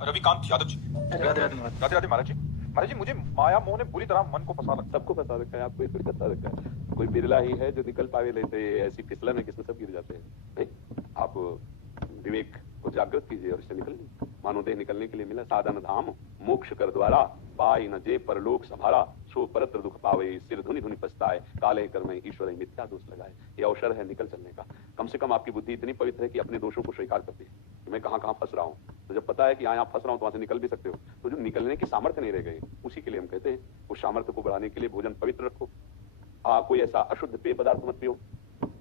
रविकांत यादव जी। राधे राधे महाराज। राधे राधे महाराज जी। महाराज जी, मुझे माया मोह ने पूरी तरह मन को फंसा रखा। सबको फंसा रखा है, आपको इसलिए फंसा रखा है। कोई बिरला ही है जो निकल पावे, लेते ऐसी फिसलन है जिसमें सब गिर जाते हैं। नहीं, आप विवेक को जागृत कीजिए और इससे निकलिए। मानो देह निकलने के लिए मिला साधन धाम, मोक्ष कर द्वारा, पाई न जे परलोक संभारा, सो परत्र दुख पावे, सिर धुनि धुनि पछताए, काले कर्म ईश्वर मिथ्या दोष लगाए। ये अवसर है निकल चलने का। कम से कम आपकी बुद्धि इतनी पवित्र है कि अपने दोषों को स्वीकार करती है कि मैं कहां कहां फंस रहा हूं। तो जब पता है कि यहाँ फंस रहा हूं तो वहां से निकल भी सकते हो। तो जो निकलने की सामर्थ्य नहीं रह गई, उसी के लिए हम कहते हैं उस सामर्थ्य को बढ़ाने के लिए भोजन पवित्र रखो, कोई ऐसा अशुद्ध पेय पदार्थ मत पियो,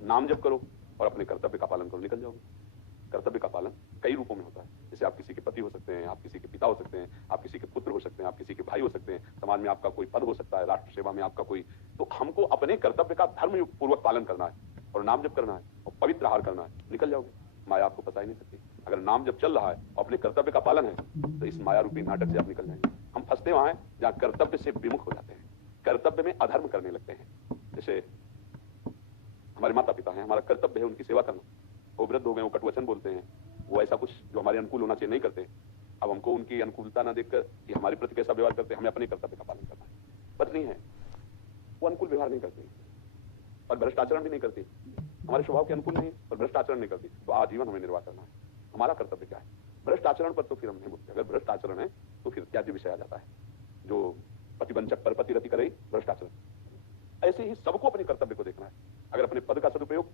नाम जप करो और अपने कर्तव्य का पालन करो, निकल जाओगे। कर्तव्य का पालन कई रूपों में होता है। जैसे आप किसी के पति हो सकते हैं, आप किसी के पिता हो सकते हैं, आप किसी के पुत्र हो सकते हैं, आप किसी के भाई हो सकते हैं, समाज में आपका कोई पद हो सकता है, राष्ट्र सेवा में आपका कोई। तो हमको अपने कर्तव्य का धर्म पूर्वक पालन करना है और नाम जप करना है और पवित्र आहार करना है, निकल जाओगे। माया आपको फंसा ही नहीं सकती। अगर नाम जब चल रहा है और अपने कर्तव्य का पालन है तो इस माया रूपी नाटक से आप निकल जाएंगे। हम फंसते वहां हैं जहां कर्तव्य से विमुख हो जाते हैं, कर्तव्य में अधर्म करने लगते हैं। जैसे हमारे माता पिता हैं, हमारा कर्तव्य है उनकी सेवा करना। वो वृद्ध हो गए, वो कटुवचन बोलते हैं, वो ऐसा कुछ जो हमारे अनुकूल होना चाहिए नहीं करते। अब हमको उनकी अनुकूलता ना देखकर कि हमारे प्रति कैसा व्यवहार करते हैं, हमें अपने कर्तव्य का पालन करना है। पत्नी है, वो अनुकूल व्यवहार नहीं करती और भ्रष्ट आचरण भी नहीं करती, हमारे स्वभाव के अनुकूल नहीं और भ्रष्ट आचरण नहीं करती, तो आजीवन हमें निर्वाह करना है। हमारा कर्तव्य क्या है? भ्रष्ट आचरण पर तो फिर हम नहीं बोलते। अगर भ्रष्ट आचरण है तो फिर त्याज्य विषय आ जाता है। जो प्रतिवंचक परपति रति करे भ्रष्ट आचरण। ऐसे ही सबको अपने कर्तव्य को देखना है। अगर अपने पद का सदुपयोग,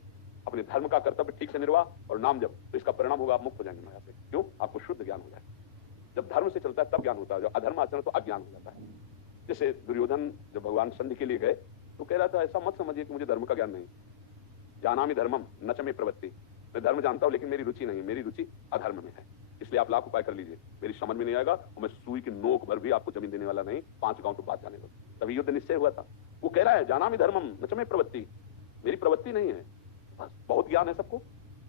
अपने धर्म का कर्तव्य ठीक से निर्वाह और नाम जब, तो इसका परिणाम होगा आप मुक्त हो जाएंगे माया से। क्यों? आपको शुद्ध ज्ञान हो जाए। जब धर्म से चलता है तब ज्ञान होता है, जब अधर्म आचरण तो अज्ञान हो जाता है। जैसे दुर्योधन जब भगवान संधि के लिए गए तो कह रहा था ऐसा मत समझिए कि मुझे धर्म का ज्ञान नहीं, जानामि धर्मम न च मे प्रवृत्ति। मैं धर्म जानता हूं लेकिन मेरी रुचि नहीं, मेरी रुचि अधर्म में है, इसलिए आप लाख उपाय कर लीजिए, मेरी समझ में नहीं आएगा और मैं सुई की नोक भर भी आपको जमीन देने वाला नहीं, 5 गांव तो बात जाने दो। तभी युद्ध निश्चय हुआ था। वो कह रहा है जानामि धर्मम न च मे प्रवृत्ति, मेरी प्रवृत्ति नहीं है। बस बहुत ज्ञान है सबको,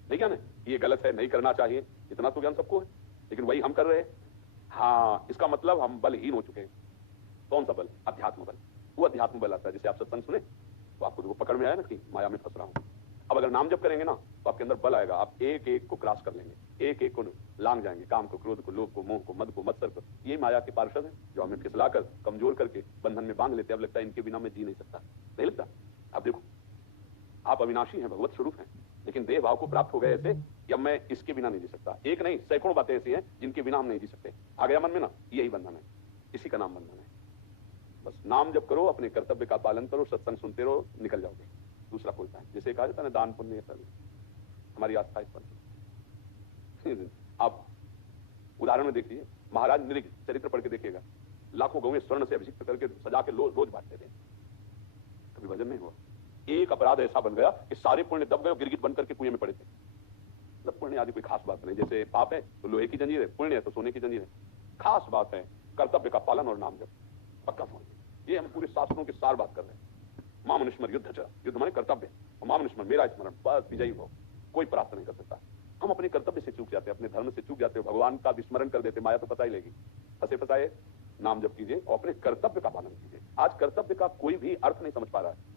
नहीं ज्ञान है ये गलत है, नहीं करना चाहिए, इतना तो ज्ञान सबको है, लेकिन वही हम कर रहे हैं। हाँ, इसका मतलब हम बलहीन हो चुके हैं। कौन सा बल? अध्यात्म बल। वो अध्यात्म बल आता है। जैसे आप सत्संग सुने तो आपको देखो पकड़ में आया ना कि माया में फंस रहा हूं। अब अगर नाम जप करेंगे ना तो आपके अंदर बल आएगा, आप एक एक को क्रॉस कर लेंगे, एक एक को लांग जाएंगे, काम को, क्रोध को, लोभ को, मोह को, मद को, मत्सर को। ये माया के पार्षद है जो हमें फिसलाकर कमजोर करके बंधन में बांध लेते हैं। अब लगता है इनके बिना मैं जी नहीं सकता, नहीं लगता? आप देखो, आप अविनाशी हैं, भगवत स्वरूप हैं, लेकिन देह भाव को प्राप्त हो गए ऐसे कि अब मैं इसके बिना नहीं जी सकता। एक नहीं, सैकड़ों बातें ऐसी हैं जिनके बिना हम नहीं जी सकते। आ गया मन में ना, यही बंधन है, इसी का नाम बंधन है। बस नाम जप करो, अपने कर्तव्य का पालन करो, सत्संग सुनते रहो, निकल जाओगे। दूसरा कोई उपाय, जैसे कहा जाता है दान पुण्य, हमारी आस्था इस पर। आप उदाहरण में देखिए, महाराज नृग चरित्र पढ़ के देखिएगा, लाखों गौएं स्वर्ण से अभिषिक्त करके सजा के रोज बांटते थे, कभी भजन नहीं हुआ। एक अपराध ऐसा बन गया कि सारे पुण्य दब गए और गिरगिट बन करके कुएं में पड़े थे। मतलब पुण्य आदि कोई खास बात नहीं, जैसे पाप है तो लोहे की जंजीर है, पुण्य है तो सोने की जंजीर है। खास बात है कर्तव्य का पालन और नाम जप, पक्का समझ। ये हम पूरे शास्त्रों के सार बात कर रहे हैं। मां मनुष्मर युद्ध च, युद्ध माने कर्तव्य, और मां मनुष्मर मेरा स्मरण, बस विजयी हो, कोई प्राप्त नहीं कर सकता। हम अपने कर्तव्य से चूक जाते हैं, अपने धर्म से चूक जाते हैं, भगवान का विस्मरण कर देते, माया तो पता ही लेगी। फंसे फंसाए नाम जप कीजिए और अपने कर्तव्य का पालन कीजिए। आज कर्तव्य का कोई भी अर्थ नहीं समझ पा रहा है।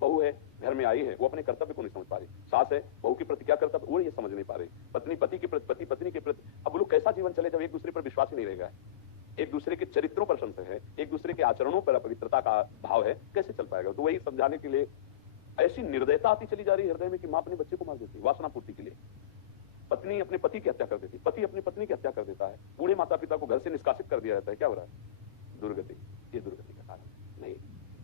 बहू है, घर में आई है, वो अपने कर्तव्य को नहीं समझ पा रही। सास है, बहू के प्रति क्या कर्तव्य वो ये समझ नहीं पा रही। पत्नी पति के प्रति, पति पत्नी के प्रति। अब वो लोग कैसा जीवन चले जब एक दूसरे पर विश्वास ही नहीं रहेगा, एक दूसरे के चरित्रों पर संशय है, एक दूसरे के आचरणों पर अपवित्रता का भाव है, कैसे चल पाएगा? तो वही समझाने के लिए ऐसी निर्दयता आती चली जा रही है हृदय में कि मां अपने बच्चे को मार देती है वासना पूर्ति के लिए, पत्नी अपने पति की हत्या कर देती, पति अपनी पत्नी की हत्या कर देता है, बूढ़े माता पिता को घर से निष्कासित कर दिया जाता है। क्या हो रहा है? दुर्गति। ये दुर्गति का कारण नहीं।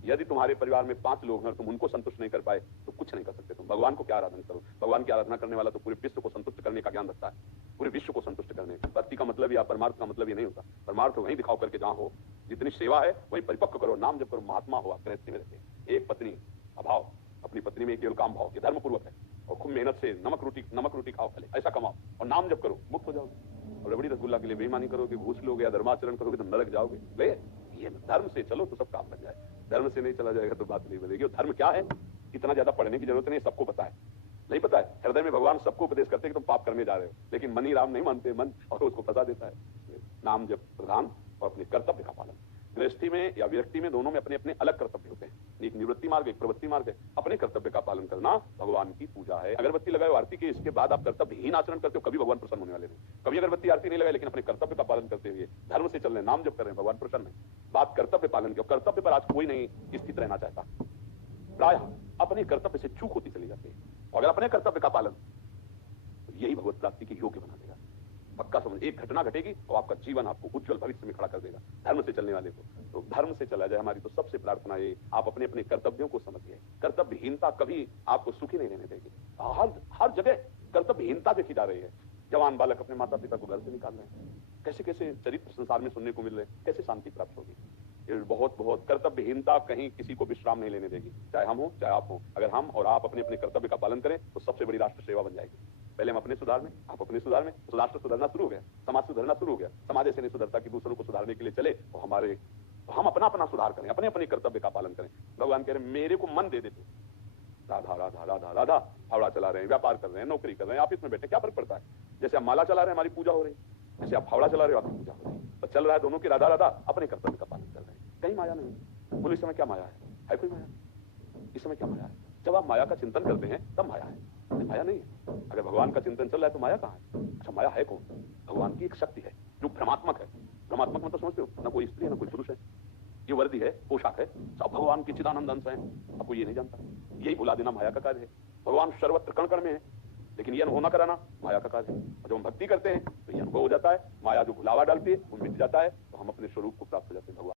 यदि तुम्हारे परिवार में 5 लोग हैं और तुम उनको संतुष्ट नहीं कर पाए तो कुछ नहीं कर सकते तुम। भगवान को क्या आराधना करो? भगवान की आराधना करने वाला तो पूरे विश्व को संतुष्ट करने का ज्ञान रखता है, पूरे विश्व को संतुष्ट करने। भक्ति का मतलब या परमार्थ का मतलब ये नहीं होता। परमार्थ वहीं दिखाओ करके जहां हो, जितनी सेवा है वहीं परिपक्व करो, नाम जप करो, महात्मा हो, कृत्य में रहते। एक पत्नी अभाव, अपनी पत्नी में केवल काम भाव, ये धर्म पूर्वक है, और खूब मेहनत से नमक रोटी खाओ, पहले ऐसा कमाओ और नाम जप करो, मुक्त हो जाओगे। और रबड़ी रसगुल्ला के लिए बेईमानी करोगे, घूस लोगे या धर्माचरण करोगे तो नरक जाओगे। ये धर्म से चलो तो सब काम बन जाए, धर्म से नहीं चला जाएगा तो बात नहीं बनेगी। और धर्म क्या है इतना ज्यादा पढ़ने की जरूरत नहीं, सबको पता है। नहीं पता है? हृदय में भगवान सबको उपदेश करते हैं कि तुम पाप करने जा रहे हो, लेकिन मनी राम नहीं मानते मन, और उसको फंसा देता है। नाम जप प्रधान और अपने कर्तव्य का पालन। गृहस्थी में या विरक्ति में दोनों में अपने अपने अलग कर्तव्य होते हैं। एक निवृत्ति मार्ग, एक प्रवृत्ति मार्ग है। अपने कर्तव्य का पालन करना भगवान की पूजा है। अगरबत्ती लगाए आरती के, इसके बाद आप कर्तव्यहीन आचरण करते हो, कभी भगवान प्रसन्न होने वाले नहीं। कभी अगरबत्ती आरती नहीं लगाए लेकिन अपने कर्तव्य का पालन करते हुए धर्म से चल रहे, नाम जप कर रहे हैं, भगवान प्रसन्न है। बात कर्तव्य पालन की, कर्तव्य पर आज कोई नहीं स्थित रहना चाहता। प्रायः अपने कर्तव्य से चूक होती चली जाती है। और अगर अपने कर्तव्य का पालन, तो यही भगवत प्राप्ति के योग्य बना देगा। पक्का समझ, एक घटना घटेगी और आपका जीवन आपको उज्जवल भविष्य में खड़ा कर देगा। धर्म से चलने वाले को तो धर्म से चला जाए। हमारी तो सबसे प्रार्थना ये, आप अपने अपने कर्तव्यों को समझिए। कर्तव्यहीनता कभी आपको सुखी नहीं रहने देगी। हर जगह कर्तव्यहीनता देखी जा रही है। जवान बालक अपने माता पिता को घर से निकाल रहे हैं, कैसे कैसे चरित्र संसार में सुनने को मिल रहे हैं, कैसे शांति प्राप्त होगी। ये बहुत बहुत कर्तव्यहीनता कहीं किसी को विश्राम नहीं लेने देगी, चाहे हम हो चाहे आप हो। अगर हम और आप अपने अपने कर्तव्य का पालन करें तो सबसे बड़ी राष्ट्र सेवा बन जाएगी। पहले हम अपने सुधार में, आप अपने सुधार में, तो राष्ट्र सुधरना शुरू हो गया, समाज सुधरना शुरू हो गया। समाज ऐसे नहीं सुधरता कि दूसरों को सुधारने के लिए चले, तो हम अपना अपना सुधार करें, अपने अपने कर्तव्य का पालन करें। भगवान कह रहे हैं मेरे को मन दे देते, राधा राधा राधा राधा, फावड़ा चला रहे हैं, व्यापार कर रहे हैं, नौकरी कर रहे हैं, ऑफिस में बैठे, क्या फर्क पड़ता है। जैसे आप माला चला रहे हैं, हमारी पूजा हो रही है, जैसे आप फावड़ा चला रहे हो, आपकी पूजा हो रही है। तो चल रहा है दोनों की राधा राधा, अपने कर्तव्य का पालन कर रहे हैं। कहीं माया नहीं। बोले इस समय क्या माया है कोई माया? इस समय क्या माया है? जब आप माया का चिंतन करते हैं तब माया है, माया नहीं है। अगर भगवान का चिंतन चल रहा है तो माया कहाँ है? अच्छा, माया है कौन? भगवान की एक शक्ति है जो भ्रमात्मक है। भ्रमात्मक मतलब समझते हो, ना कोई स्त्री है ना कोई पुरुष है, ये वर्दी है, पोशाक है, सब भगवान की चिदानंद अंश है। आपको ये नहीं जानता, यही भुला देना माया का कार्य है। भगवान सर्वत्र कण कण में है, लेकिन ये अनुभव न कराना माया का कार्य है। और जब हम भक्ति करते हैं तो ये अनुभव हो जाता है, माया जो भुलावा डालती है वो मिट जाता है, तो हम अपने स्वरूप को प्राप्त हो जाते हैं। भगवान